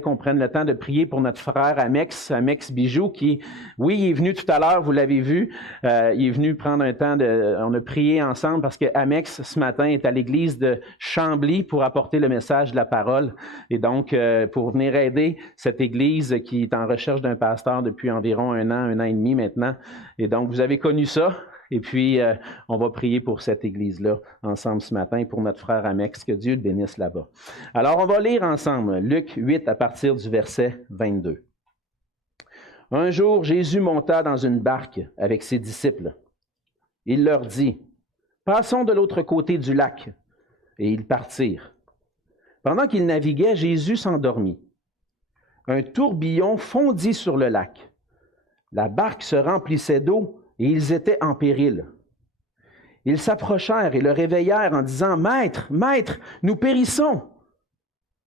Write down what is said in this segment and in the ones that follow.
qu'on prenne le temps de prier pour notre frère Amex Bijou, qui, oui, il est venu tout à l'heure, vous l'avez vu, il est venu prendre un temps on a prié ensemble parce que Amex, ce matin, est à l'église de Chambly pour apporter le message de la parole et donc pour venir aider cette église qui est en recherche d'un pasteur depuis environ un an et demi maintenant. Et donc, vous avez connu ça. Et puis, on va prier pour cette église-là ensemble ce matin et pour notre frère Amex, que Dieu le bénisse là-bas. Alors, on va lire ensemble Luc 8 à partir du verset 22. Un jour, Jésus monta dans une barque avec ses disciples. Il leur dit, « Passons de l'autre côté du lac. » Et ils partirent. Pendant qu'ils naviguaient, Jésus s'endormit. Un tourbillon fondit sur le lac. La barque se remplissait d'eau et ils étaient en péril. Ils s'approchèrent et le réveillèrent en disant, « Maître, Maître, nous périssons! »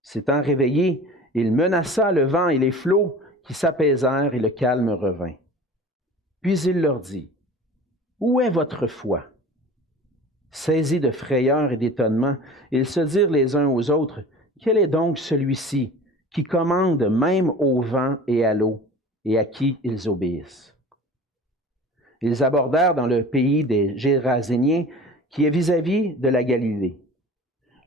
S'étant réveillé, il menaça le vent et les flots qui s'apaisèrent et le calme revint. Puis il leur dit, « Où est votre foi? » Saisis de frayeur et d'étonnement, ils se dirent les uns aux autres, « Quel est donc celui-ci qui commande même au vent et à l'eau et à qui ils obéissent? » Ils abordèrent dans le pays des Géraséniens, qui est vis-à-vis de la Galilée.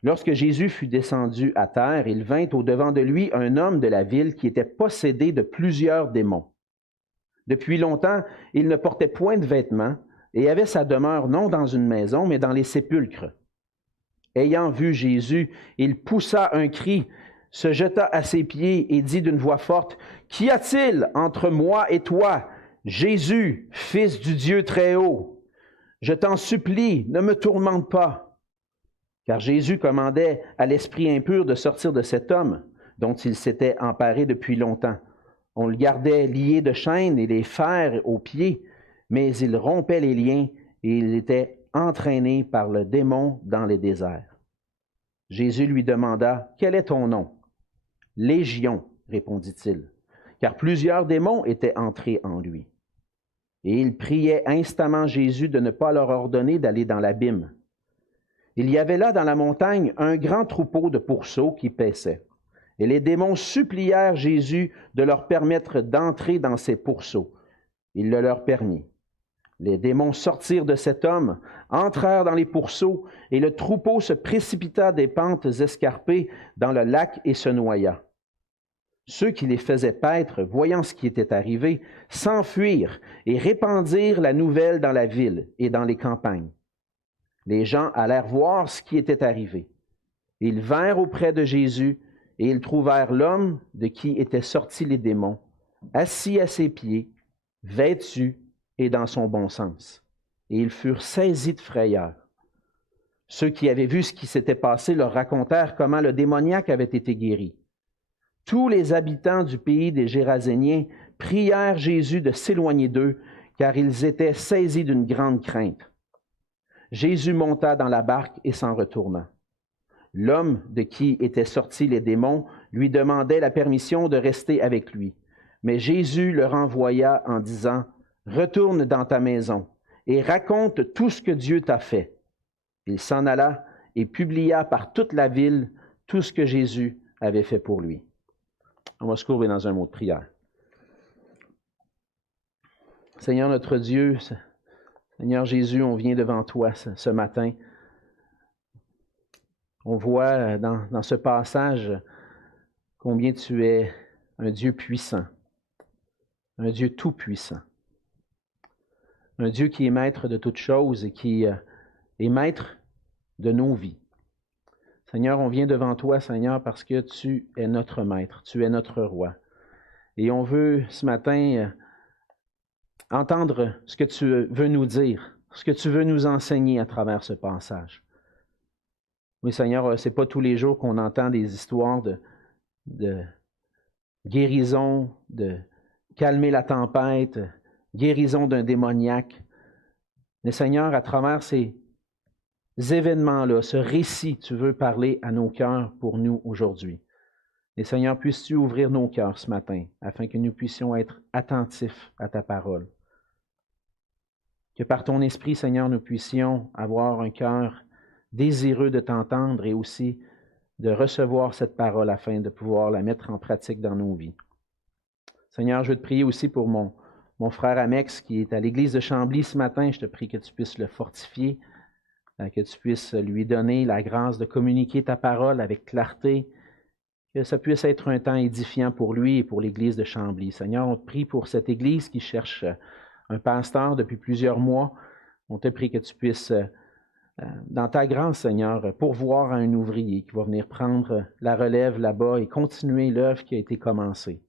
Lorsque Jésus fut descendu à terre, il vint au-devant de lui un homme de la ville qui était possédé de plusieurs démons. Depuis longtemps, il ne portait point de vêtements et avait sa demeure non dans une maison, mais dans les sépulcres. Ayant vu Jésus, il poussa un cri, se jeta à ses pieds et dit d'une voix forte, « Qu'y a-t-il entre moi et toi, Jésus, Fils du Dieu très haut? Je t'en supplie, ne me tourmente pas. » Car Jésus commandait à l'esprit impur de sortir de cet homme, dont il s'était emparé depuis longtemps. On le gardait lié de chaînes et les fers aux pieds, mais il rompait les liens et il était entraîné par le démon dans les déserts. Jésus lui demanda, « Quel est ton nom? » « Légion, répondit-il, car plusieurs démons étaient entrés en lui. Et il priait instamment Jésus de ne pas leur ordonner d'aller dans l'abîme. Il y avait là dans la montagne un grand troupeau de pourceaux qui paissaient. Et les démons supplièrent Jésus de leur permettre d'entrer dans ces pourceaux. Il le leur permit. Les démons sortirent de cet homme, entrèrent dans les pourceaux, et le troupeau se précipita des pentes escarpées dans le lac et se noya. Ceux qui les faisaient paître, voyant ce qui était arrivé, s'enfuirent et répandirent la nouvelle dans la ville et dans les campagnes. Les gens allèrent voir ce qui était arrivé. Ils vinrent auprès de Jésus et ils trouvèrent l'homme de qui étaient sortis les démons, assis à ses pieds, vêtu et dans son bon sens. Et ils furent saisis de frayeur. Ceux qui avaient vu ce qui s'était passé leur racontèrent comment le démoniaque avait été guéri. Tous les habitants du pays des Géraséniens prièrent Jésus de s'éloigner d'eux, car ils étaient saisis d'une grande crainte. Jésus monta dans la barque et s'en retourna. L'homme de qui étaient sortis les démons lui demandait la permission de rester avec lui. Mais Jésus le renvoya en disant, « Retourne dans ta maison et raconte tout ce que Dieu t'a fait. » Il s'en alla et publia par toute la ville tout ce que Jésus avait fait pour lui. On va se courber dans un mot de prière. Seigneur notre Dieu, Seigneur Jésus, on vient devant toi ce matin. On voit dans ce passage combien tu es un Dieu puissant, un Dieu tout-puissant, un Dieu qui est maître de toutes choses et qui est maître de nos vies. Seigneur, on vient devant toi, Seigneur, parce que tu es notre maître, tu es notre roi. Et on veut ce matin entendre ce que tu veux nous dire, ce que tu veux nous enseigner à travers ce passage. Oui, Seigneur, ce n'est pas tous les jours qu'on entend des histoires de guérison, de calmer la tempête, guérison d'un démoniaque. Mais Seigneur, à travers ces événements-là, ce récit, tu veux parler à nos cœurs pour nous aujourd'hui. Et Seigneur, puisses-tu ouvrir nos cœurs ce matin afin que nous puissions être attentifs à ta parole. Que par ton esprit, Seigneur, nous puissions avoir un cœur désireux de t'entendre et aussi de recevoir cette parole afin de pouvoir la mettre en pratique dans nos vies. Seigneur, je veux te prier aussi pour mon frère Amex qui est à l'église de Chambly ce matin. Je te prie que tu puisses le fortifier, que tu puisses lui donner la grâce de communiquer ta parole avec clarté, que ça puisse être un temps édifiant pour lui et pour l'église de Chambly. Seigneur, on te prie pour cette église qui cherche un pasteur depuis plusieurs mois. On te prie que tu puisses, dans ta grâce, Seigneur, pourvoir à un ouvrier qui va venir prendre la relève là-bas et continuer l'œuvre qui a été commencée.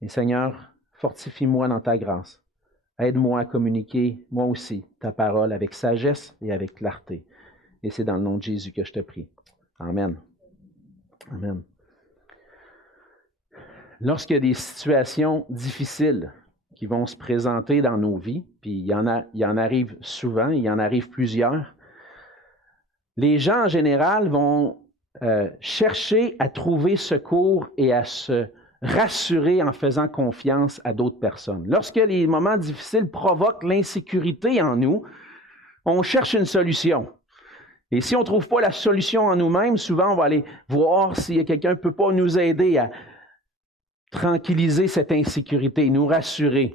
Et Seigneur, fortifie-moi dans ta grâce. Aide-moi à communiquer, moi aussi, ta parole avec sagesse et avec clarté. Et c'est dans le nom de Jésus que je te prie. Amen. Amen. Lorsqu'il y a des situations difficiles qui vont se présenter dans nos vies, puis il y en arrive souvent, il y en arrive plusieurs, les gens en général vont chercher à trouver secours et à se rassurer en faisant confiance à d'autres personnes. Lorsque les moments difficiles provoquent l'insécurité en nous, on cherche une solution. Et si on ne trouve pas la solution en nous-mêmes, souvent on va aller voir si quelqu'un ne peut pas nous aider à tranquilliser cette insécurité, nous rassurer.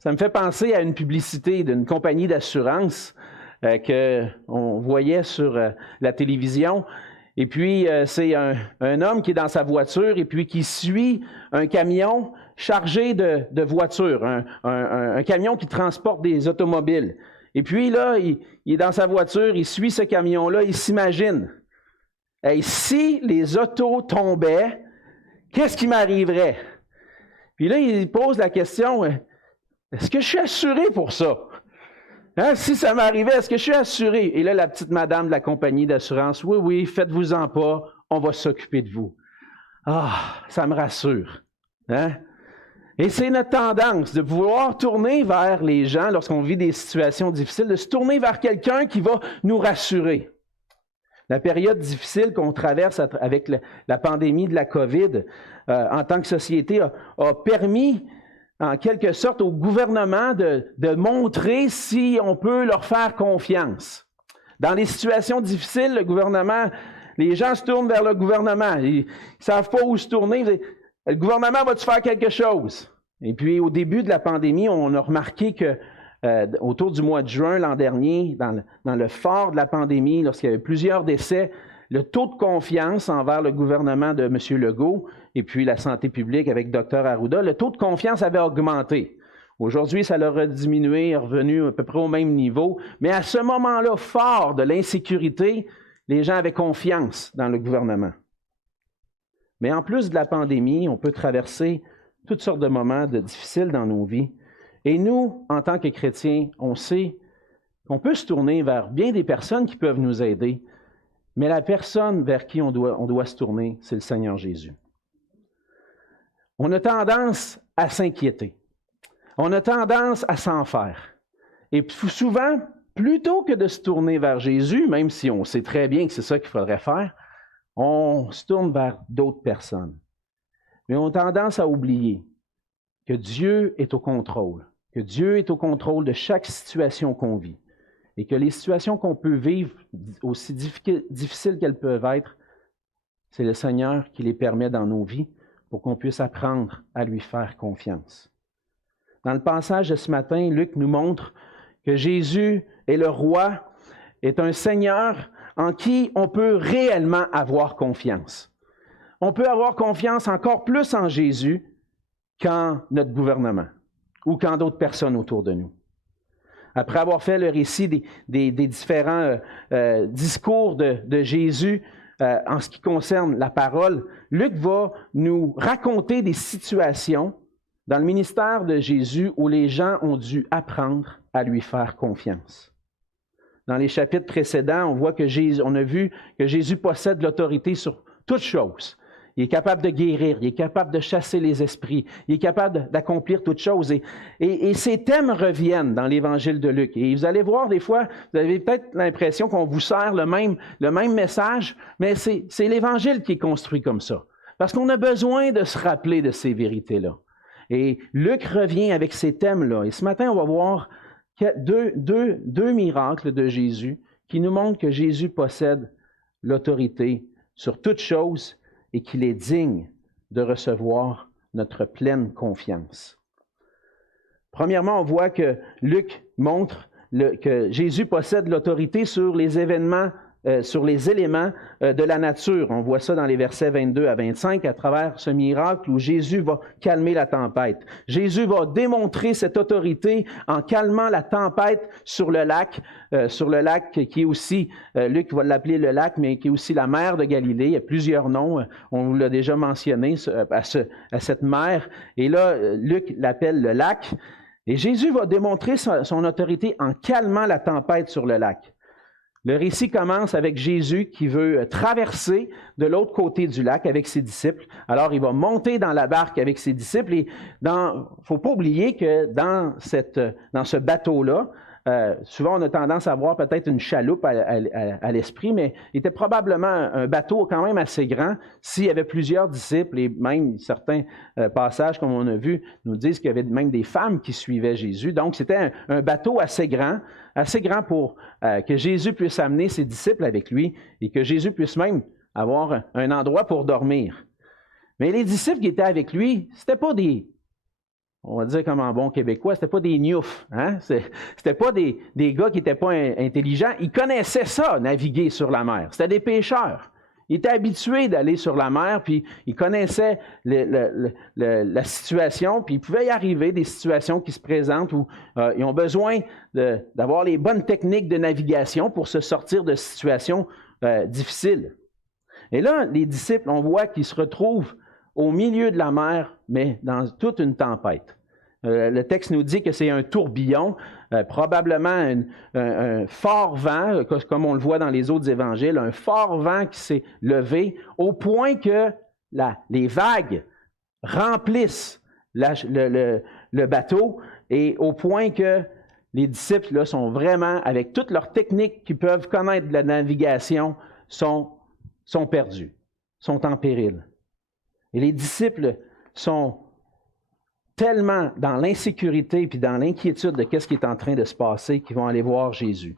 Ça me fait penser à une publicité d'une compagnie d'assurance qu'on voyait sur la télévision. Et puis, c'est un homme qui est dans sa voiture et puis qui suit un camion chargé de voitures, un camion qui transporte des automobiles. Et puis là, il est dans sa voiture, il suit ce camion-là, il s'imagine, hey, si les autos tombaient, qu'est-ce qui m'arriverait? Puis là, il pose la question, est-ce que je suis assuré pour ça? Hein? Si ça m'arrivait, est-ce que je suis assuré? Et là, la petite madame de la compagnie d'assurance, oui, faites-vous-en pas, on va s'occuper de vous. Ah, ça me rassure. Hein? Et c'est notre tendance de vouloir tourner vers les gens lorsqu'on vit des situations difficiles, de se tourner vers quelqu'un qui va nous rassurer. La période difficile qu'on traverse avec la pandémie de la COVID, en tant que société, a permis en quelque sorte au gouvernement de montrer si on peut leur faire confiance. Dans les situations difficiles, le gouvernement, les gens se tournent vers le gouvernement. Ils ne savent pas où se tourner. Le gouvernement va-tu faire quelque chose? Et puis, au début de la pandémie, on a remarqué que autour du mois de juin l'an dernier, dans le fort de la pandémie, lorsqu'il y avait plusieurs décès, le taux de confiance envers le gouvernement de M. Legault et puis la santé publique avec Dr Arruda, le taux de confiance avait augmenté. Aujourd'hui, ça leur a diminué, est revenu à peu près au même niveau. Mais à ce moment-là, fort de l'insécurité, les gens avaient confiance dans le gouvernement. Mais en plus de la pandémie, on peut traverser toutes sortes de moments difficiles dans nos vies. Et nous, en tant que chrétiens, on sait qu'on peut se tourner vers bien des personnes qui peuvent nous aider. Mais la personne vers qui on doit se tourner, c'est le Seigneur Jésus. On a tendance à s'inquiéter. On a tendance à s'en faire. Et souvent, plutôt que de se tourner vers Jésus, même si on sait très bien que c'est ça qu'il faudrait faire, on se tourne vers d'autres personnes. Mais on a tendance à oublier que Dieu est au contrôle, que Dieu est au contrôle de chaque situation qu'on vit. Et que les situations qu'on peut vivre, aussi difficiles qu'elles peuvent être, c'est le Seigneur qui les permet dans nos vies pour qu'on puisse apprendre à lui faire confiance. Dans le passage de ce matin, Luc nous montre que Jésus est le roi, est un Seigneur en qui on peut réellement avoir confiance. On peut avoir confiance encore plus en Jésus qu'en notre gouvernement ou qu'en d'autres personnes autour de nous. Après avoir fait le récit des différents discours de Jésus en ce qui concerne la parole, Luc va nous raconter des situations dans le ministère de Jésus où les gens ont dû apprendre à lui faire confiance. Dans les chapitres précédents, on a vu que Jésus possède l'autorité sur toutes choses. Il est capable de guérir, il est capable de chasser les esprits, il est capable d'accomplir toutes choses. Et ces thèmes reviennent dans l'Évangile de Luc. Et vous allez voir, des fois, vous avez peut-être l'impression qu'on vous sert le même message, mais c'est l'Évangile qui est construit comme ça. Parce qu'on a besoin de se rappeler de ces vérités-là. Et Luc revient avec ces thèmes-là. Et ce matin, on va voir deux miracles de Jésus qui nous montrent que Jésus possède l'autorité sur toute chose et qu'il est digne de recevoir notre pleine confiance. Premièrement, on voit que Luc montre que Jésus possède l'autorité sur les événements, sur les éléments de la nature. On voit ça dans les versets 22 à 25 à travers ce miracle où Jésus va calmer la tempête. Jésus va démontrer cette autorité en calmant la tempête sur le lac qui est aussi, Luc va l'appeler le lac, mais qui est aussi la mer de Galilée. Il y a plusieurs noms, on vous l'a déjà mentionné à cette mer. Et là, Luc l'appelle le lac. Et Jésus va démontrer son autorité en calmant la tempête sur le lac. Le récit commence avec Jésus qui veut traverser de l'autre côté du lac avec ses disciples. Alors, il va monter dans la barque avec ses disciples. Et faut pas oublier que dans ce bateau-là, souvent on a tendance à voir peut-être une chaloupe à l'esprit, mais il était probablement un bateau quand même assez grand. S'il y avait plusieurs disciples, et même certains passages, comme on a vu, nous disent qu'il y avait même des femmes qui suivaient Jésus. Donc, c'était un bateau assez grand pour que Jésus puisse amener ses disciples avec lui et que Jésus puisse même avoir un endroit pour dormir. Mais les disciples qui étaient avec lui, c'était pas on va dire comme en bon québécois, c'était pas des gnoufs, hein? C'était pas des gars qui n'étaient pas intelligents. Ils connaissaient ça, naviguer sur la mer. C'était des pêcheurs. Ils étaient habitués d'aller sur la mer, puis ils connaissaient la situation, puis il pouvait y arriver des situations qui se présentent où ils ont besoin d'avoir les bonnes techniques de navigation pour se sortir de situations difficiles. Et là, les disciples, on voit qu'ils se retrouvent au milieu de la mer, mais dans toute une tempête. Le texte nous dit que c'est un tourbillon, probablement un fort vent, comme on le voit dans les autres évangiles, un fort vent qui s'est levé au point que les vagues remplissent le bateau et au point que les disciples là, sont vraiment, avec toutes leurs techniques qu'ils peuvent connaître de la navigation, sont perdus, sont en péril. Et les disciples sont tellement dans l'insécurité puis dans l'inquiétude de ce qui est en train de se passer qu'ils vont aller voir Jésus.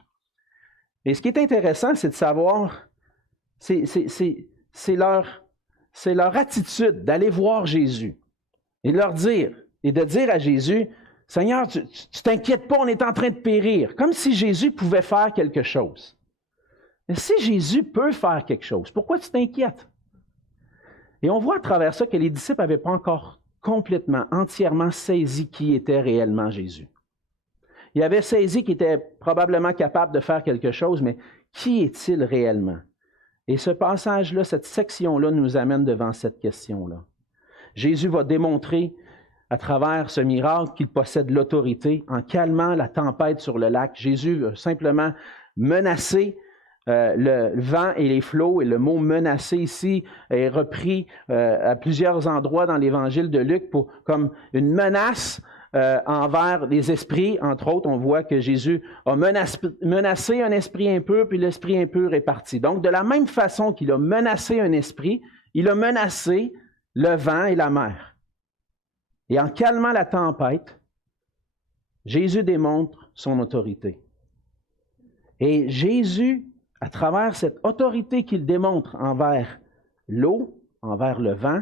Et ce qui est intéressant, c'est de savoir, c'est leur attitude d'aller voir Jésus et de dire à Jésus, « Seigneur, tu t'inquiètes pas, on est en train de périr. » Comme si Jésus pouvait faire quelque chose. Mais si Jésus peut faire quelque chose, pourquoi tu t'inquiètes? Et on voit à travers ça que les disciples n'avaient pas encore complètement, entièrement saisi qui était réellement Jésus. Ils avaient saisi qu'il était probablement capable de faire quelque chose, mais qui est-il réellement? Et ce passage-là, cette section-là nous amène devant cette question-là. Jésus va démontrer à travers ce miracle qu'il possède l'autorité en calmant la tempête sur le lac. Jésus va simplement menacer le vent et les flots, et le mot « menacer » ici est repris à plusieurs endroits dans l'Évangile de Luc comme une menace envers les esprits. Entre autres, on voit que Jésus a menacé un esprit impur, puis l'esprit impur est parti. Donc, de la même façon qu'il a menacé un esprit, il a menacé le vent et la mer. Et en calmant la tempête, Jésus démontre son autorité. Et Jésus, à travers cette autorité qu'il démontre envers l'eau, envers le vent,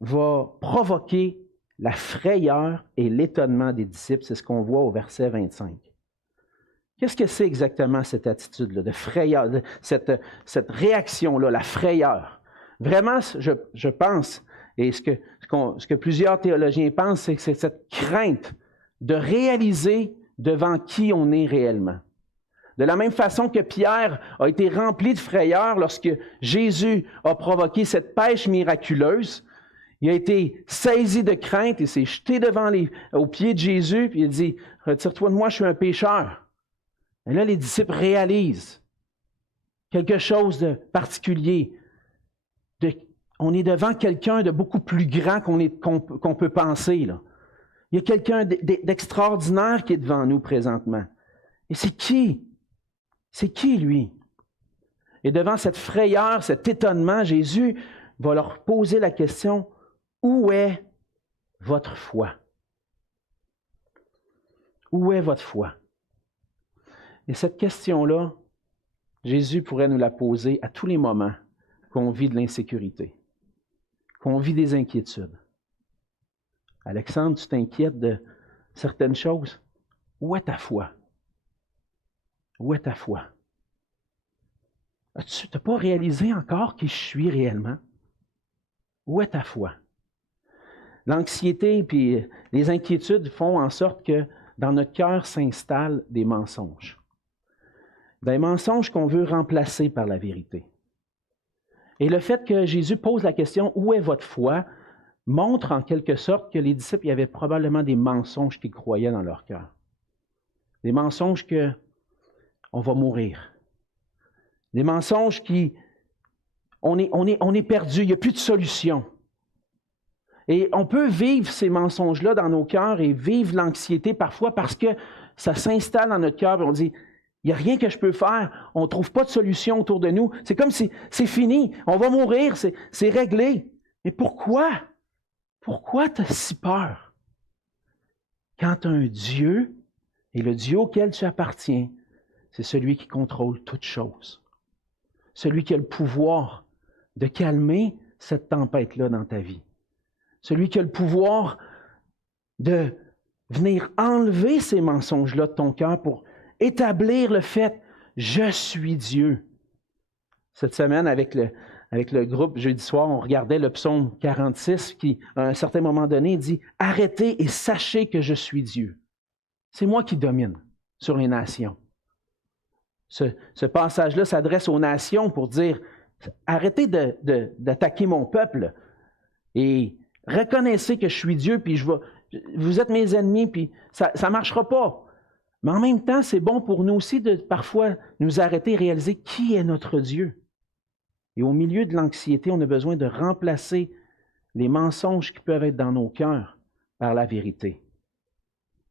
va provoquer la frayeur et l'étonnement des disciples. C'est ce qu'on voit au verset 25. Qu'est-ce que c'est exactement cette attitude-là de frayeur, cette réaction-là, la frayeur? Vraiment, je pense, et ce que plusieurs théologiens pensent, c'est que c'est cette crainte de réaliser devant qui on est réellement. De la même façon que Pierre a été rempli de frayeur lorsque Jésus a provoqué cette pêche miraculeuse, il a été saisi de crainte et s'est jeté aux pieds de Jésus, puis il a dit, « Retire-toi de moi, je suis un pécheur. » Et là, les disciples réalisent quelque chose de particulier. On est devant quelqu'un de beaucoup plus grand qu'on peut penser, là. Il y a quelqu'un d'extraordinaire qui est devant nous présentement. Et c'est qui? C'est qui, lui? Et devant cette frayeur, cet étonnement, Jésus va leur poser la question, « Où est votre foi? » Où est votre foi? Et cette question-là, Jésus pourrait nous la poser à tous les moments qu'on vit de l'insécurité, qu'on vit des inquiétudes. Alexandre, tu t'inquiètes de certaines choses? Où est ta foi? Où est ta foi? Tu n'as pas réalisé encore qui je suis réellement? Où est ta foi? L'anxiété et les inquiétudes font en sorte que dans notre cœur s'installent des mensonges. Des mensonges qu'on veut remplacer par la vérité. Et le fait que Jésus pose la question « Où est votre foi ?» montre en quelque sorte que les disciples, il y avait probablement des mensonges qu'ils croyaient dans leur cœur. Des mensonges que on va mourir. Des mensonges qui on est perdu, il n'y a plus de solution. Et on peut vivre ces mensonges-là dans nos cœurs et vivre l'anxiété parfois parce que ça s'installe dans notre cœur et on dit il n'y a rien que je peux faire, on ne trouve pas de solution autour de nous. C'est comme si c'est fini, on va mourir, c'est réglé. Mais pourquoi? Pourquoi tu as si peur? Quand tu as un Dieu, et le Dieu auquel tu appartiens, c'est celui qui contrôle toutes choses. Celui qui a le pouvoir de calmer cette tempête-là dans ta vie. Celui qui a le pouvoir de venir enlever ces mensonges-là de ton cœur pour établir le fait « Je suis Dieu ». Cette semaine, avec le groupe, jeudi soir, on regardait le psaume 46 qui, à un certain moment donné, dit « Arrêtez et sachez que je suis Dieu ». C'est moi qui domine sur les nations. Ce passage-là s'adresse aux nations pour dire « Arrêtez d'attaquer mon peuple et reconnaissez que je suis Dieu, puis vous êtes mes ennemis, puis ça ne marchera pas. » Mais en même temps, c'est bon pour nous aussi de parfois nous arrêter et réaliser qui est notre Dieu. Et au milieu de l'anxiété, on a besoin de remplacer les mensonges qui peuvent être dans nos cœurs par la vérité.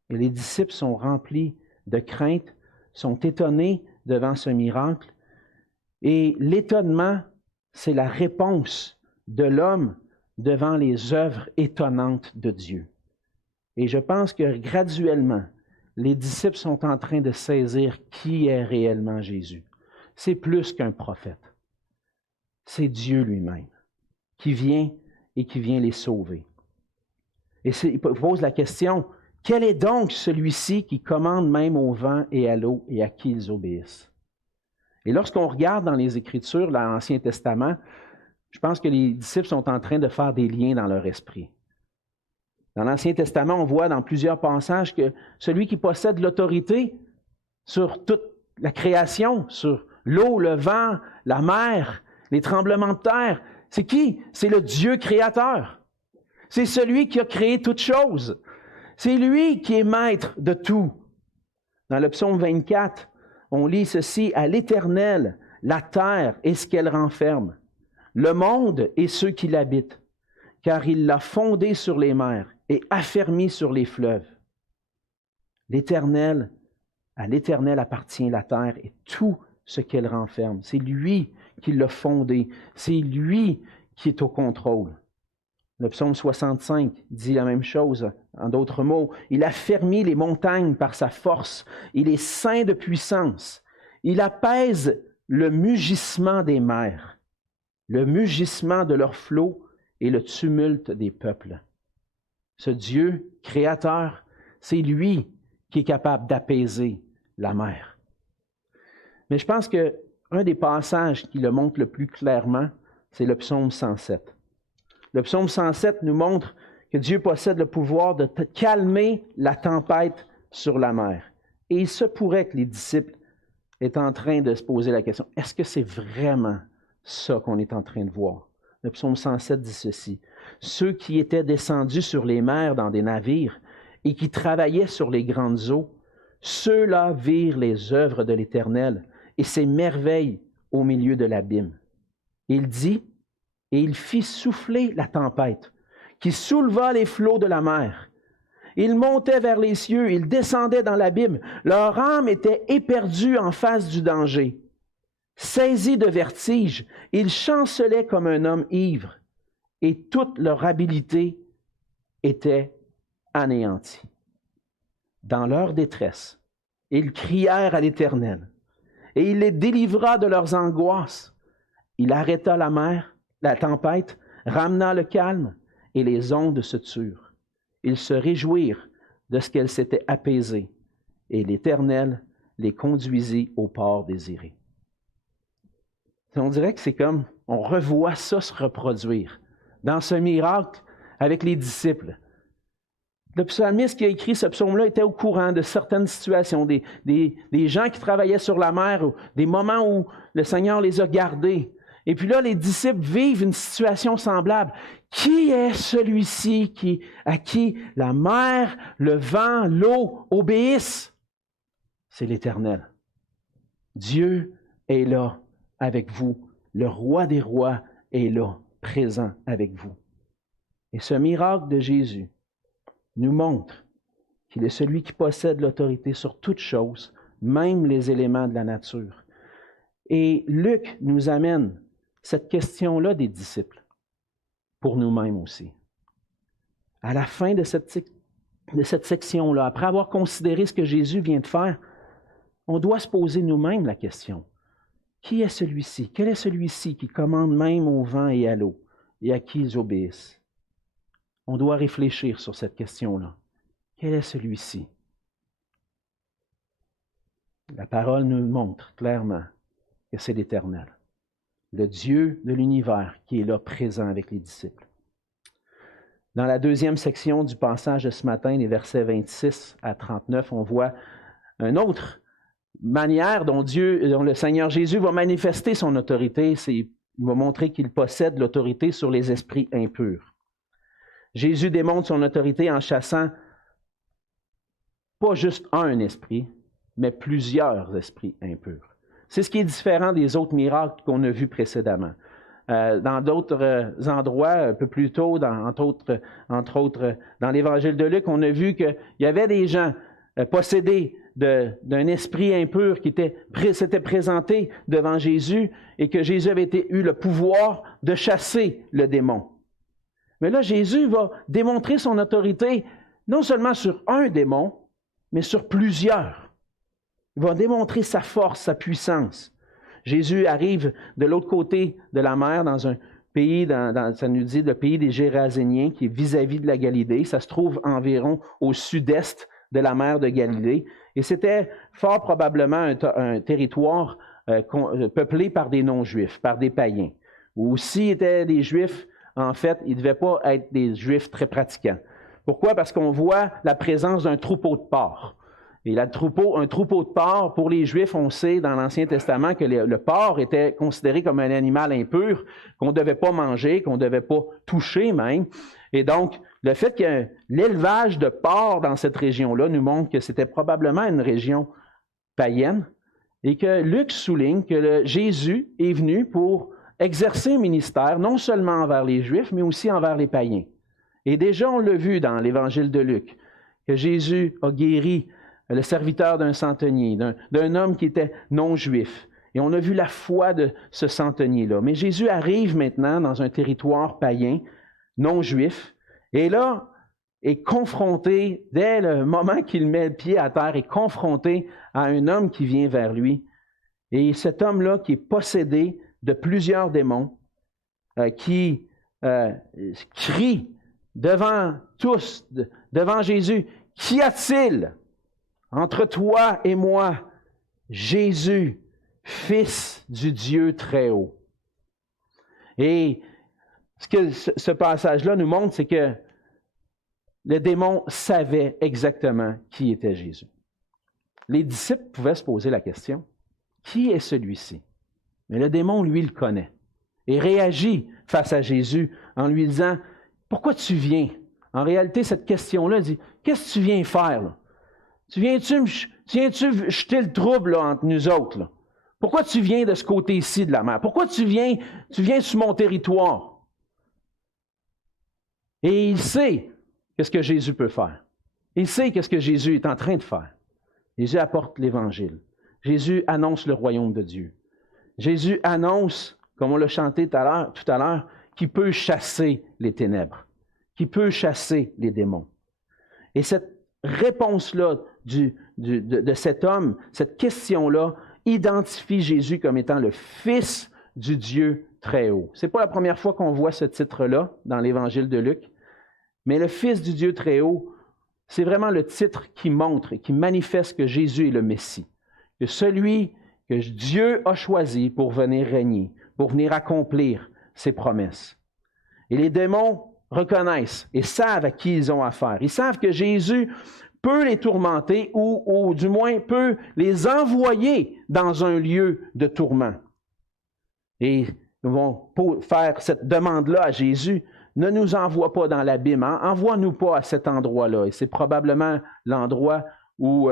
Et les disciples sont remplis de crainte, sont étonnés devant ce miracle. Et l'étonnement, c'est la réponse de l'homme devant les œuvres étonnantes de Dieu. Et je pense que graduellement, les disciples sont en train de saisir qui est réellement Jésus. C'est plus qu'un prophète. C'est Dieu lui-même qui vient et qui vient les sauver. Et il pose la question, quel est donc celui-ci qui commande même au vent et à l'eau et à qui ils obéissent? Et lorsqu'on regarde dans les Écritures, dans l'Ancien Testament, je pense que les disciples sont en train de faire des liens dans leur esprit. Dans l'Ancien Testament, on voit dans plusieurs passages que celui qui possède l'autorité sur toute la création, sur l'eau, le vent, la mer, les tremblements de terre, c'est qui? C'est le Dieu créateur. C'est celui qui a créé toutes choses. C'est lui qui est maître de tout. Dans le psaume 24, on lit ceci, « À l'Éternel, la terre et ce qu'elle renferme, le monde et ceux qui l'habitent, car il l'a fondé sur les mers et affermi sur les fleuves. L'Éternel, à l'Éternel appartient la terre et tout ce qu'elle renferme. C'est lui qui l'a fondé. C'est lui qui est au contrôle. » Le psaume 65 dit la même chose, en d'autres mots. « Il a fermi les montagnes par sa force. Il est saint de puissance. Il apaise le mugissement des mers, le mugissement de leurs flots et le tumulte des peuples. » Ce Dieu créateur, c'est lui qui est capable d'apaiser la mer. Mais je pense qu'un des passages qui le montre le plus clairement, c'est le psaume 107. Le psaume 107 nous montre que Dieu possède le pouvoir de calmer la tempête sur la mer. Et il se pourrait que les disciples aient en train de se poser la question, est-ce que c'est vraiment ça qu'on est en train de voir? Le psaume 107 dit ceci, « Ceux qui étaient descendus sur les mers dans des navires et qui travaillaient sur les grandes eaux, ceux-là virent les œuvres de l'Éternel et ses merveilles au milieu de l'abîme. » Il dit, « Et il fit souffler la tempête, qui souleva les flots de la mer. Ils montaient vers les cieux, ils descendaient dans l'abîme. Leur âme était éperdue en face du danger. Saisis de vertige, ils chancelaient comme un homme ivre, et toute leur habileté était anéantie. Dans leur détresse, ils crièrent à l'Éternel, et il les délivra de leurs angoisses. Il arrêta la mer, la tempête, ramena le calme, et les ondes se turent. Ils se réjouirent de ce qu'elles s'étaient apaisées, et l'Éternel les conduisit au port désiré. On dirait que c'est comme, on revoit ça se reproduire dans ce miracle avec les disciples. Le psalmiste qui a écrit ce psaume-là était au courant de certaines situations, des gens qui travaillaient sur la mer, des moments où le Seigneur les a gardés. Et puis là, les disciples vivent une situation semblable. Qui est celui-ci à qui la mer, le vent, l'eau obéissent? C'est l'Éternel. Dieu est là avec vous. Le roi des rois est là, présent avec vous. Et ce miracle de Jésus nous montre qu'il est celui qui possède l'autorité sur toutes choses, même les éléments de la nature. Et Luc nous amène cette question-là des disciples, pour nous-mêmes aussi. À la fin de cette section-là, après avoir considéré ce que Jésus vient de faire, on doit se poser nous-mêmes la question. Qui est celui-ci? Quel est celui-ci qui commande même au vent et à l'eau et à qui ils obéissent? On doit réfléchir sur cette question-là. Quel est celui-ci? La parole nous montre clairement que c'est l'Éternel, le Dieu de l'univers qui est là présent avec les disciples. Dans la deuxième section du passage de ce matin, les versets 26 à 39, on voit une autre manière dont le Seigneur Jésus va manifester son autorité. Il va montrer qu'il possède l'autorité sur les esprits impurs. Jésus démontre son autorité en chassant pas juste un esprit, mais plusieurs esprits impurs. C'est ce qui est différent des autres miracles qu'on a vus précédemment. Dans d'autres endroits, un peu plus tôt, entre autres dans l'Évangile de Luc, on a vu qu'il y avait des gens possédés d'un esprit impur qui s'était présenté devant Jésus et que Jésus avait eu le pouvoir de chasser le démon. Mais là, Jésus va démontrer son autorité non seulement sur un démon, mais sur plusieurs. Il va démontrer sa force, sa puissance. Jésus arrive de l'autre côté de la mer, dans un pays, ça nous dit le pays des Géraséniens, qui est vis-à-vis de la Galilée. Ça se trouve environ au sud-est de la mer de Galilée. Et c'était fort probablement un territoire peuplé par des non-juifs, par des païens. Ou s'ils étaient des juifs, en fait, ils ne devaient pas être des juifs très pratiquants. Pourquoi? Parce qu'on voit la présence d'un troupeau de porcs. Et un troupeau de porcs, pour les Juifs, on sait dans l'Ancien Testament que le porc était considéré comme un animal impur, qu'on ne devait pas manger, qu'on ne devait pas toucher même. Et donc, le fait qu'il y ait l'élevage de porcs dans cette région-là nous montre que c'était probablement une région païenne et que Luc souligne que Jésus est venu pour exercer un ministère non seulement envers les Juifs, mais aussi envers les païens. Et déjà, on l'a vu dans l'Évangile de Luc, que Jésus a guéri le serviteur d'un centenier, d'un homme qui était non-juif. Et on a vu la foi de ce centenier-là. Mais Jésus arrive maintenant dans un territoire païen, non-juif, et là, est confronté, dès le moment qu'il met le pied à terre, est confronté à un homme qui vient vers lui. Et cet homme-là, qui est possédé de plusieurs démons, qui crie devant tous, devant Jésus, « Qu'y a-t-il entre toi et moi, Jésus, Fils du Dieu très haut? » Et ce que ce passage-là nous montre, c'est que le démon savait exactement qui était Jésus. Les disciples pouvaient se poser la question, qui est celui-ci? Mais le démon, lui, le connaît et réagit face à Jésus en lui disant, « Pourquoi tu viens? » En réalité, cette question-là dit, « Qu'est-ce que tu viens faire là? Tu viens-tu jeter le trouble là, entre nous autres? Là? Pourquoi tu viens de ce côté-ci de la mer? Pourquoi tu viens sur mon territoire? » Et il sait qu'est-ce que Jésus peut faire. Il sait qu'est-ce que Jésus est en train de faire. Jésus apporte l'Évangile. Jésus annonce le royaume de Dieu. Jésus annonce, comme on l'a chanté tout à l'heure, qu'il peut chasser les ténèbres, qu'il peut chasser les démons. Et cette réponse-là de cet homme, cette question-là, identifie Jésus comme étant le Fils du Dieu très haut. Ce n'est pas la première fois qu'on voit ce titre-là dans l'Évangile de Luc, mais le Fils du Dieu très haut, c'est vraiment le titre qui montre et qui manifeste que Jésus est le Messie, que celui que Dieu a choisi pour venir régner, pour venir accomplir ses promesses. Et les démons reconnaissent et savent à qui ils ont affaire. Ils savent que Jésus peut les tourmenter ou du moins peut les envoyer dans un lieu de tourment. Et ils vont faire cette demande-là à Jésus. Ne nous envoie pas dans l'abîme, hein? Envoie-nous pas à cet endroit-là. Et c'est probablement l'endroit où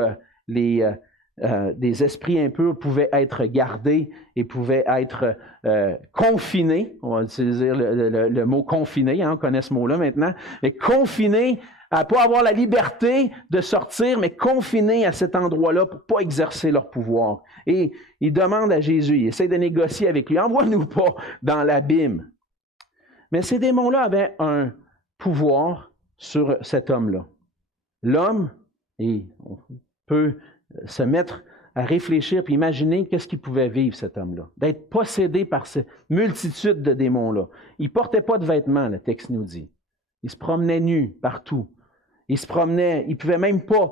des esprits impurs pouvaient être gardés et pouvaient être confinés. On va utiliser le mot confiné, hein? On connaît ce mot-là maintenant. Mais confinés à ne pas avoir la liberté de sortir, mais confinés à cet endroit-là pour ne pas exercer leur pouvoir. Et ils demandent à Jésus, ils essaient de négocier avec lui, envoie-nous pas dans l'abîme. Mais ces démons-là avaient un pouvoir sur cet homme-là. L'homme, et on peut se mettre à réfléchir puis imaginer qu'est-ce qu'il pouvait vivre, cet homme-là. D'être possédé par cette multitude de démons-là. Il ne portait pas de vêtements, le texte nous dit. Il se promenait nu partout. Il se promenait, il ne pouvait même pas,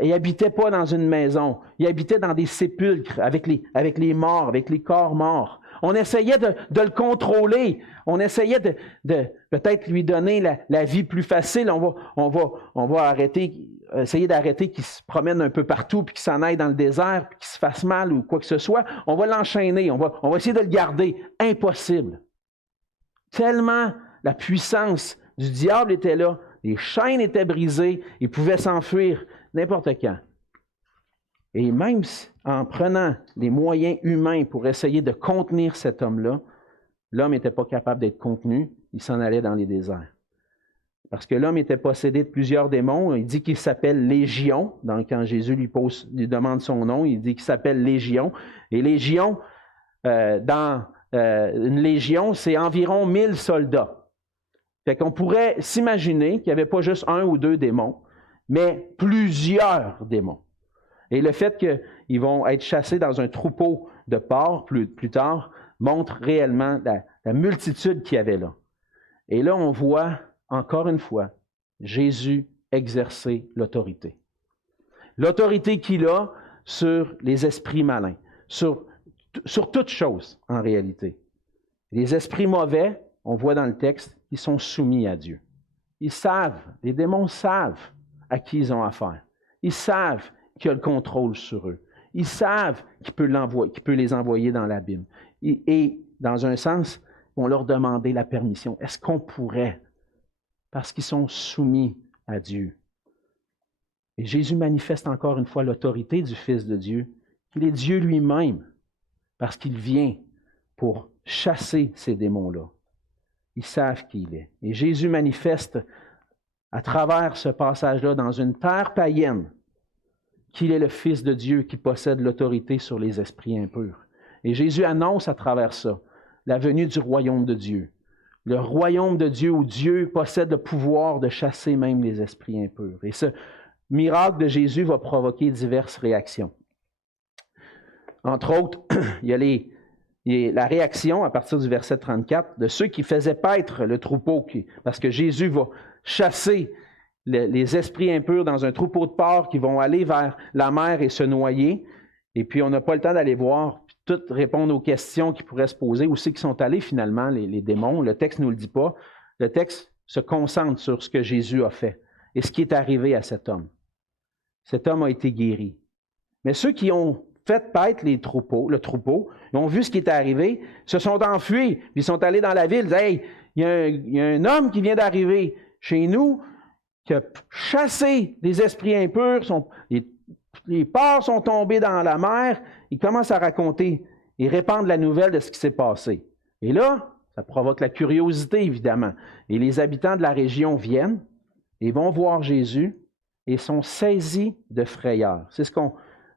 il n'habitait pas dans une maison. Il habitait dans des sépulcres avec les morts, avec les corps morts. On essayait de le contrôler. On essayait de peut-être lui donner la vie plus facile. On va essayer d'arrêter qu'il se promène un peu partout, puis qu'il s'en aille dans le désert, puis qu'il se fasse mal ou quoi que ce soit. On va l'enchaîner. On va essayer de le garder. Impossible. Tellement la puissance du diable était là. Les chaînes étaient brisées. Il pouvait s'enfuir n'importe quand. Et même en prenant les moyens humains pour essayer de contenir cet homme-là, l'homme n'était pas capable d'être contenu, il s'en allait dans les déserts. Parce que l'homme était possédé de plusieurs démons, il dit qu'il s'appelle Légion, quand Jésus lui demande son nom, il dit qu'il s'appelle Légion. Et Légion, une légion, c'est environ 1000 soldats. Fait qu'on pourrait s'imaginer qu'il n'y avait pas juste un ou deux démons, mais plusieurs démons. Et le fait qu'ils vont être chassés dans un troupeau de porcs plus tard montre réellement la multitude qu'il y avait là. Et là, on voit, encore une fois, Jésus exercer l'autorité. L'autorité qu'il a sur les esprits malins, sur toute chose, en réalité. Les esprits mauvais, on voit dans le texte, ils sont soumis à Dieu. Ils savent, les démons savent à qui ils ont affaire. Ils savent qu'il a le contrôle sur eux. Ils savent qu'il peut les envoyer dans l'abîme. Et dans un sens, ils vont leur demander la permission. Est-ce qu'on pourrait? Parce qu'ils sont soumis à Dieu. Et Jésus manifeste encore une fois l'autorité du Fils de Dieu, qu'il est Dieu lui-même, parce qu'il vient pour chasser ces démons-là. Ils savent qui il est. Et Jésus manifeste à travers ce passage-là dans une terre païenne qu'il est le Fils de Dieu qui possède l'autorité sur les esprits impurs. Et Jésus annonce à travers ça la venue du royaume de Dieu. Le royaume de Dieu où Dieu possède le pouvoir de chasser même les esprits impurs. Et ce miracle de Jésus va provoquer diverses réactions. Entre autres, il y a la réaction à partir du verset 34 de ceux qui faisaient paître le troupeau, parce que Jésus va chasser les esprits impurs dans un troupeau de porcs qui vont aller vers la mer et se noyer. Et puis, on n'a pas le temps d'aller voir, puis tout répondre aux questions qui pourraient se poser. Où c'est qu'ils sont allés finalement, les démons? Le texte ne nous le dit pas. Le texte se concentre sur ce que Jésus a fait et ce qui est arrivé à cet homme. Cet homme a été guéri. Mais ceux qui ont fait paître le troupeau, ils ont vu ce qui est arrivé, se sont enfuis, puis ils sont allés dans la ville, ils disent « Hey, il y a un homme qui vient d'arriver chez nous, qui a chassé des esprits impurs, les porcs sont tombés dans la mer. » Ils commencent à raconter et répandre la nouvelle de ce qui s'est passé. Et là, ça provoque la curiosité, évidemment. Et les habitants de la région viennent et vont voir Jésus et sont saisis de frayeur. C'est ce qu'on...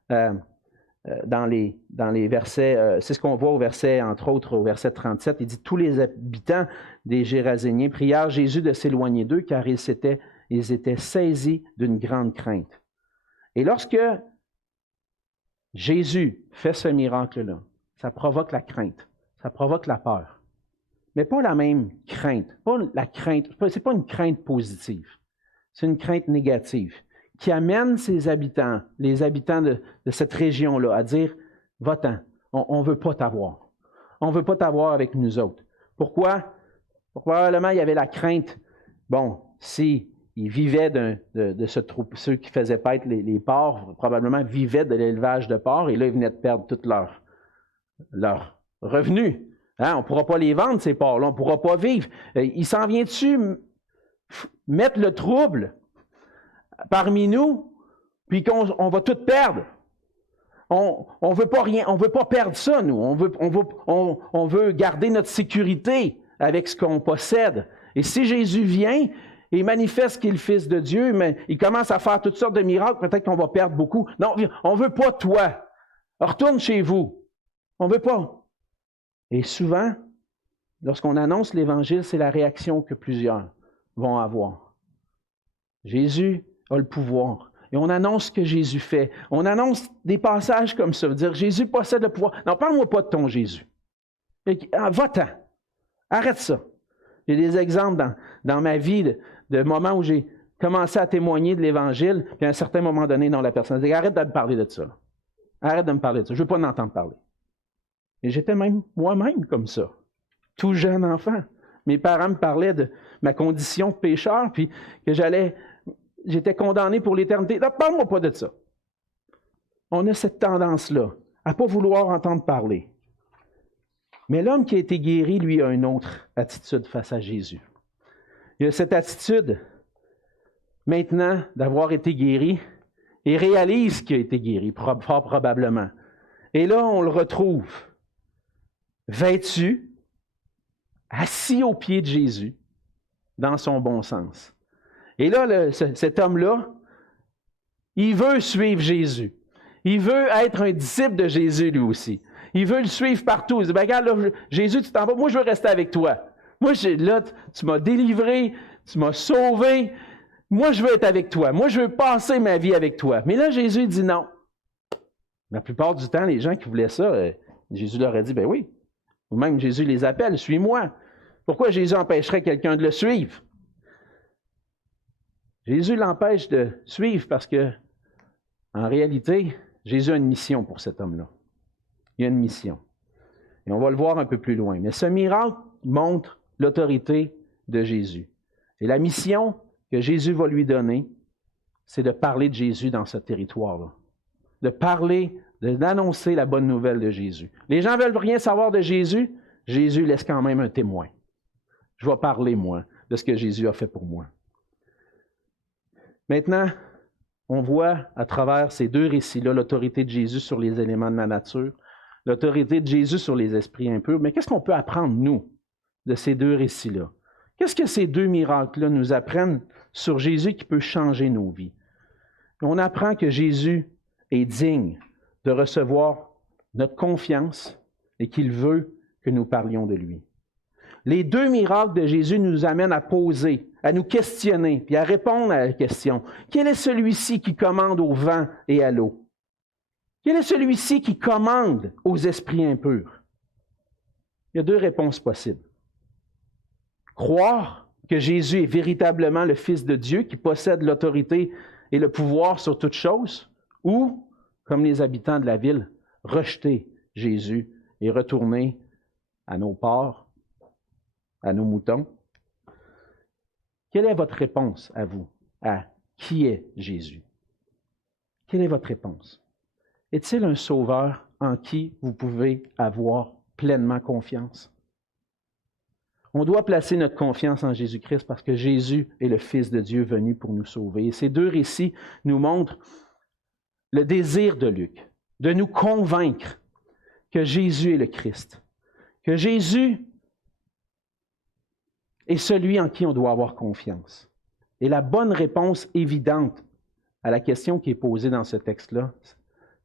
dans les versets, c'est ce qu'on voit au verset, entre autres, au verset 37, il dit « Tous les habitants des Géraséniens prièrent Jésus de s'éloigner d'eux, car ils étaient saisis d'une grande crainte. » Et lorsque Jésus fait ce miracle-là, ça provoque la crainte. ça provoque la peur. Mais pas la même crainte. Pas la crainte, c'est pas une crainte positive. C'est une crainte négative qui amène ses habitants, les habitants de cette région-là, à dire « Va-t'en, on ne veut pas t'avoir. On ne veut pas t'avoir avec nous autres. » Pourquoi? Probablement, il y avait la crainte. Bon, s'ils vivaient de ce troupeau, ceux qui faisaient paître les porcs, probablement vivaient de l'élevage de porcs, et là, ils venaient de perdre tout leur revenu. Hein? On ne pourra pas les vendre, ces porcs-là, on ne pourra pas vivre. Il s'en vient-tu mettre le trouble parmi nous, puis qu'on va tout perdre? On veut pas rien, on veut pas perdre ça, nous. On veut garder notre sécurité avec ce qu'on possède. Et si Jésus vient et manifeste qu'il est le Fils de Dieu, mais il commence à faire toutes sortes de miracles, peut-être qu'on va perdre beaucoup. Non, on veut pas toi. Retourne chez vous. On veut pas. Et souvent, lorsqu'on annonce l'Évangile, c'est la réaction que plusieurs vont avoir. Jésus a le pouvoir. Et on annonce ce que Jésus fait. On annonce des passages comme ça, dire Jésus possède le pouvoir. Non, parle-moi pas de ton Jésus. Va-t'en. Arrête ça. J'ai des exemples dans ma vie de moments où j'ai commencé à témoigner de l'Évangile, puis à un certain moment donné, non, la personne dit arrête de me parler de ça. Arrête de me parler de ça. Je ne veux pas en entendre parler. Et j'étais même moi-même comme ça. Tout jeune enfant. Mes parents me parlaient de ma condition de pécheur, puis que j'étais condamné pour l'éternité. Non, parle-moi pas de ça. On a cette tendance-là, à ne pas vouloir entendre parler. Mais l'homme qui a été guéri, lui, a une autre attitude face à Jésus. Il a cette attitude, maintenant, d'avoir été guéri, et réalise qu'il a été guéri, fort probablement. Et là, on le retrouve vêtu, assis aux pieds de Jésus, dans son bon sens. Et là, cet homme-là, il veut suivre Jésus. Il veut être un disciple de Jésus, lui aussi. Il veut le suivre partout. Il dit, regarde, là, Jésus, tu t'en vas. Moi, je veux rester avec toi. Moi, là, tu m'as délivré, tu m'as sauvé. Moi, je veux être avec toi. Moi, je veux passer ma vie avec toi. Mais là, Jésus dit non. La plupart du temps, les gens qui voulaient ça, Jésus leur a dit, ben oui. Ou même Jésus les appelle, suis-moi. Pourquoi Jésus empêcherait quelqu'un de le suivre? Jésus l'empêche de suivre parce que, en réalité, Jésus a une mission pour cet homme-là. Il y a une mission. Et on va le voir un peu plus loin. Mais ce miracle montre l'autorité de Jésus. Et la mission que Jésus va lui donner, c'est de parler de Jésus dans ce territoire-là. De parler, d'annoncer la bonne nouvelle de Jésus. Les gens ne veulent rien savoir de Jésus. Jésus laisse quand même un témoin. Je vais parler, moi, de ce que Jésus a fait pour moi. Maintenant, on voit à travers ces deux récits-là l'autorité de Jésus sur les éléments de la nature, l'autorité de Jésus sur les esprits impurs. Mais qu'est-ce qu'on peut apprendre, nous, de ces deux récits-là? Qu'est-ce que ces deux miracles-là nous apprennent sur Jésus qui peut changer nos vies? On apprend que Jésus est digne de recevoir notre confiance et qu'il veut que nous parlions de lui. Les deux miracles de Jésus nous amènent à poser, à nous questionner, puis à répondre à la question. Quel est celui-ci qui commande au vent et à l'eau? Quel est celui-ci qui commande aux esprits impurs? Il y a deux réponses possibles. Croire que Jésus est véritablement le Fils de Dieu qui possède l'autorité et le pouvoir sur toute chose, ou, comme les habitants de la ville, rejeter Jésus et retourner à nos porcs, à nos moutons. Quelle est votre réponse à vous, à qui est Jésus? Quelle est votre réponse? Est-il un sauveur en qui vous pouvez avoir pleinement confiance? On doit placer notre confiance en Jésus-Christ parce que Jésus est le Fils de Dieu venu pour nous sauver. Et ces deux récits nous montrent le désir de Luc de nous convaincre que Jésus est le Christ, que Jésus est celui en qui on doit avoir confiance. Et la bonne réponse évidente à la question qui est posée dans ce texte-là,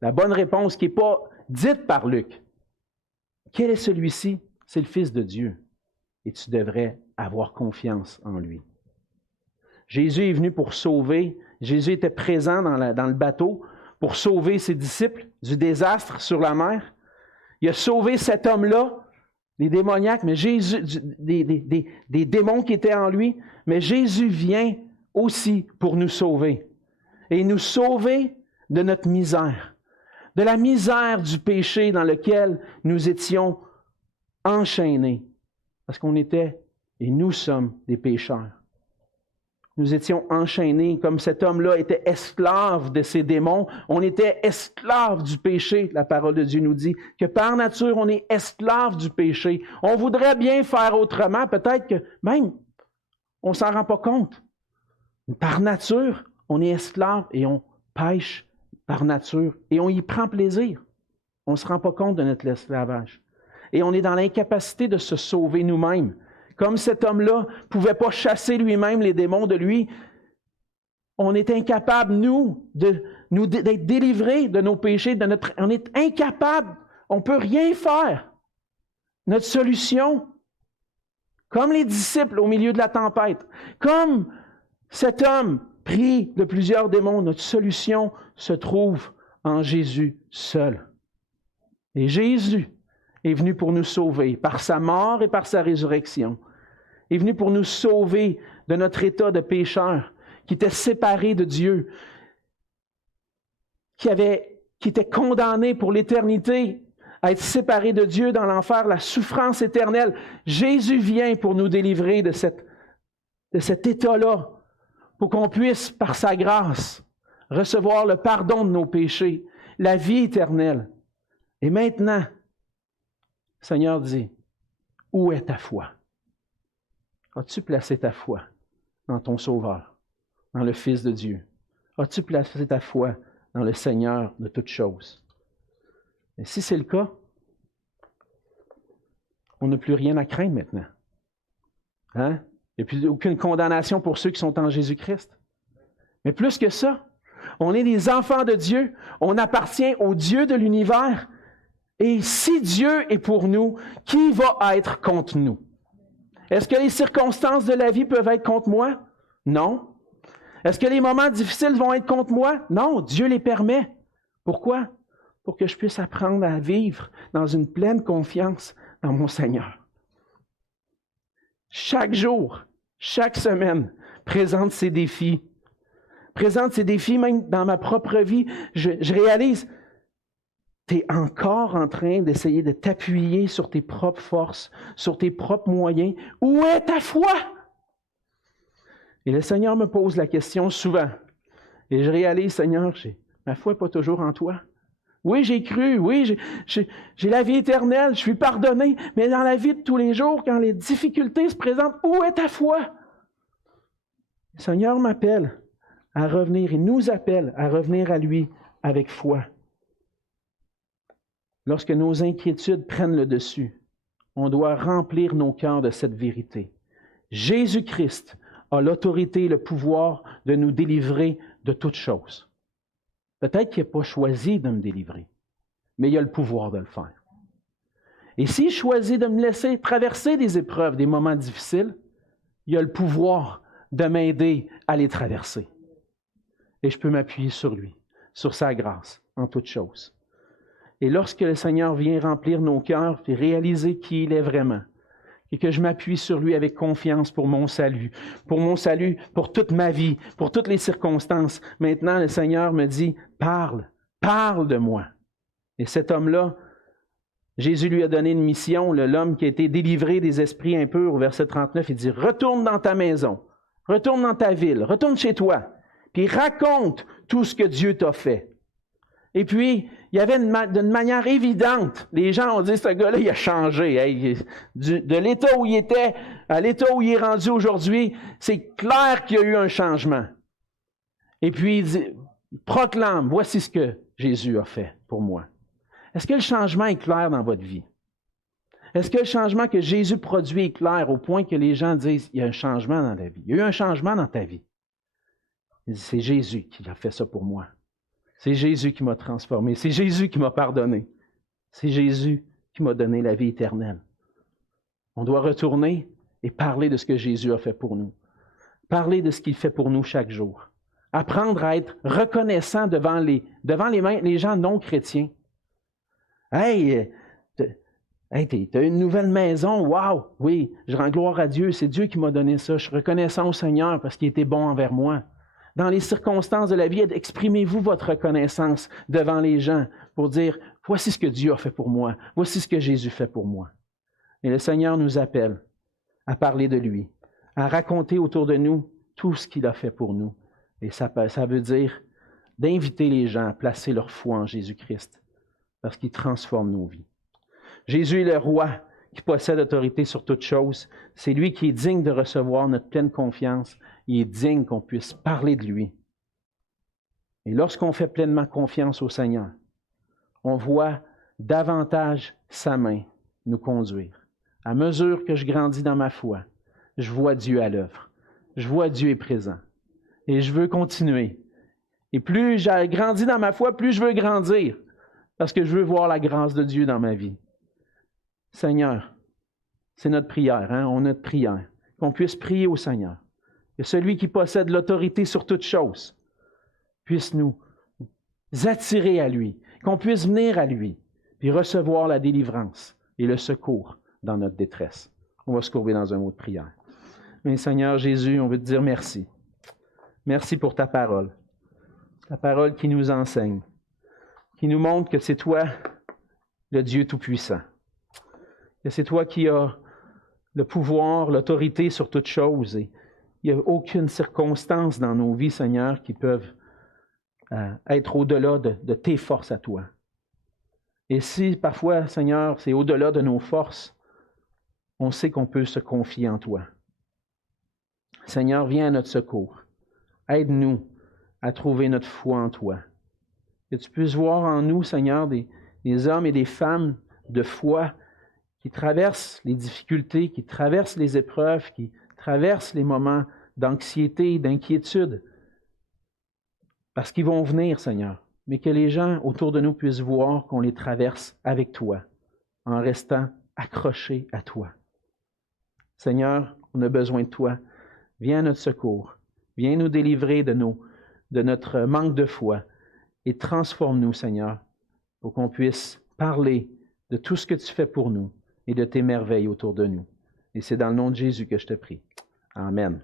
la bonne réponse qui n'est pas dite par Luc, quel est celui-ci? C'est le Fils de Dieu. Et tu devrais avoir confiance en lui. Jésus est venu pour sauver. Jésus était présent dans le bateau pour sauver ses disciples du désastre sur la mer. Il a sauvé cet homme-là des démoniaques, mais Jésus, des démons qui étaient en lui, mais Jésus vient aussi pour nous sauver. Et nous sauver de notre misère, de la misère du péché dans lequel nous étions enchaînés, parce qu'on était, et nous sommes des pécheurs. Nous étions enchaînés, comme cet homme-là était esclave de ces démons. On était esclave du péché, la parole de Dieu nous dit, que par nature, on est esclave du péché. On voudrait bien faire autrement, peut-être que même, on ne s'en rend pas compte. Par nature, on est esclave et on pêche par nature et on y prend plaisir. On ne se rend pas compte de notre esclavage. Et on est dans l'incapacité de se sauver nous-mêmes. Comme cet homme-là ne pouvait pas chasser lui-même les démons de lui, on est incapable, d'être délivrés de nos péchés, on est incapable, on ne peut rien faire. Notre solution, comme les disciples au milieu de la tempête, comme cet homme pris de plusieurs démons, notre solution se trouve en Jésus seul. Et Jésus est venu pour nous sauver par sa mort et par sa résurrection. Il est venu pour nous sauver de notre état de pécheur, qui était séparé de Dieu, qui était condamné pour l'éternité à être séparé de Dieu dans l'enfer, la souffrance éternelle. Jésus vient pour nous délivrer de cet état-là, pour qu'on puisse, par sa grâce, recevoir le pardon de nos péchés, la vie éternelle. Et maintenant, le Seigneur dit, où est ta foi? As-tu placé ta foi dans ton Sauveur, dans le Fils de Dieu? As-tu placé ta foi dans le Seigneur de toutes choses? Et si c'est le cas, on n'a plus rien à craindre maintenant. Hein? Il n'y a plus aucune condamnation pour ceux qui sont en Jésus-Christ. Mais plus que ça, on est des enfants de Dieu, on appartient au Dieu de l'univers. Et si Dieu est pour nous, qui va être contre nous? Est-ce que les circonstances de la vie peuvent être contre moi? Non. Est-ce que les moments difficiles vont être contre moi? Non, Dieu les permet. Pourquoi? Pour que je puisse apprendre à vivre dans une pleine confiance dans mon Seigneur. Chaque jour, chaque semaine, présente ses défis. Présente ses défis même dans ma propre vie. Je réalise, tu es encore en train d'essayer de t'appuyer sur tes propres forces, sur tes propres moyens. Où est ta foi? Et le Seigneur me pose la question souvent. Et je réalise, Seigneur, ma foi n'est pas toujours en toi. Oui, j'ai cru, oui, j'ai la vie éternelle, je suis pardonné, mais dans la vie de tous les jours, quand les difficultés se présentent, où est ta foi? Le Seigneur m'appelle à revenir, il nous appelle à revenir à lui avec foi. Lorsque nos inquiétudes prennent le dessus, on doit remplir nos cœurs de cette vérité. Jésus-Christ a l'autorité et le pouvoir de nous délivrer de toutes choses. Peut-être qu'il n'a pas choisi de me délivrer, mais il a le pouvoir de le faire. Et s'il choisit de me laisser traverser des épreuves, des moments difficiles, il a le pouvoir de m'aider à les traverser. Et je peux m'appuyer sur lui, sur sa grâce, en toutes choses. Et lorsque le Seigneur vient remplir nos cœurs et réaliser qui il est vraiment, et que je m'appuie sur lui avec confiance pour mon salut, pour toute ma vie, pour toutes les circonstances, maintenant le Seigneur me dit, parle de moi. Et cet homme-là, Jésus lui a donné une mission, l'homme qui a été délivré des esprits impurs, au verset 39, il dit, retourne dans ta maison, retourne dans ta ville, retourne chez toi, puis raconte tout ce que Dieu t'a fait. Et puis, il y avait d'une manière évidente, les gens ont dit, ce gars-là, il a changé. Hey, de l'état où il était à l'état où il est rendu aujourd'hui, c'est clair qu'il y a eu un changement. Et puis, il proclame, voici ce que Jésus a fait pour moi. Est-ce que le changement est clair dans votre vie? Est-ce que le changement que Jésus produit est clair au point que les gens disent, il y a un changement dans ta vie? Il y a eu un changement dans ta vie. Il dit, c'est Jésus qui a fait ça pour moi. C'est Jésus qui m'a transformé. C'est Jésus qui m'a pardonné. C'est Jésus qui m'a donné la vie éternelle. On doit retourner et parler de ce que Jésus a fait pour nous. Parler de ce qu'il fait pour nous chaque jour. Apprendre à être reconnaissant devant les gens non chrétiens. Hey, Hey, tu as une nouvelle maison, wow! Oui, je rends gloire à Dieu, c'est Dieu qui m'a donné ça. Je suis reconnaissant au Seigneur parce qu'il était bon envers moi. Dans les circonstances de la vie, exprimez-vous votre reconnaissance devant les gens pour dire, voici ce que Dieu a fait pour moi, voici ce que Jésus fait pour moi. Et le Seigneur nous appelle à parler de lui, à raconter autour de nous tout ce qu'il a fait pour nous. Et ça veut dire d'inviter les gens à placer leur foi en Jésus-Christ parce qu'il transforme nos vies. Jésus est le roi qui possède autorité sur toutes choses. C'est lui qui est digne de recevoir notre pleine confiance. Il est digne qu'on puisse parler de lui. Et lorsqu'on fait pleinement confiance au Seigneur, on voit davantage sa main nous conduire. À mesure que je grandis dans ma foi, je vois Dieu à l'œuvre. Je vois Dieu est présent. Et je veux continuer. Et plus j'ai grandi dans ma foi, plus je veux grandir. Parce que je veux voir la grâce de Dieu dans ma vie. Seigneur, c'est notre prière, hein? On a notre prière. Qu'on puisse prier au Seigneur. Que celui qui possède l'autorité sur toutes choses puisse nous attirer à lui. Qu'on puisse venir à lui, puis recevoir la délivrance et le secours dans notre détresse. On va se courber dans un mot de prière. Mais Seigneur Jésus, on veut te dire merci. Merci pour ta parole. Ta parole qui nous enseigne, qui nous montre que c'est toi, le Dieu Tout-Puissant. Que c'est toi qui as le pouvoir, l'autorité sur toutes choses. Et il n'y a aucune circonstance dans nos vies, Seigneur, qui peuvent être au-delà de tes forces à toi. Et si parfois, Seigneur, c'est au-delà de nos forces, on sait qu'on peut se confier en toi. Seigneur, viens à notre secours. Aide-nous à trouver notre foi en toi. Que tu puisses voir en nous, Seigneur, des hommes et des femmes de foi qui traversent les difficultés, qui traversent les épreuves, qui traversent les moments d'anxiété, d'inquiétude. Parce qu'ils vont venir, Seigneur, mais que les gens autour de nous puissent voir qu'on les traverse avec toi, en restant accrochés à toi. Seigneur, on a besoin de toi. Viens à notre secours. Viens nous délivrer de notre manque de foi et transforme-nous, Seigneur, pour qu'on puisse parler de tout ce que tu fais pour nous et de tes merveilles autour de nous. Et c'est dans le nom de Jésus que je te prie. Amen.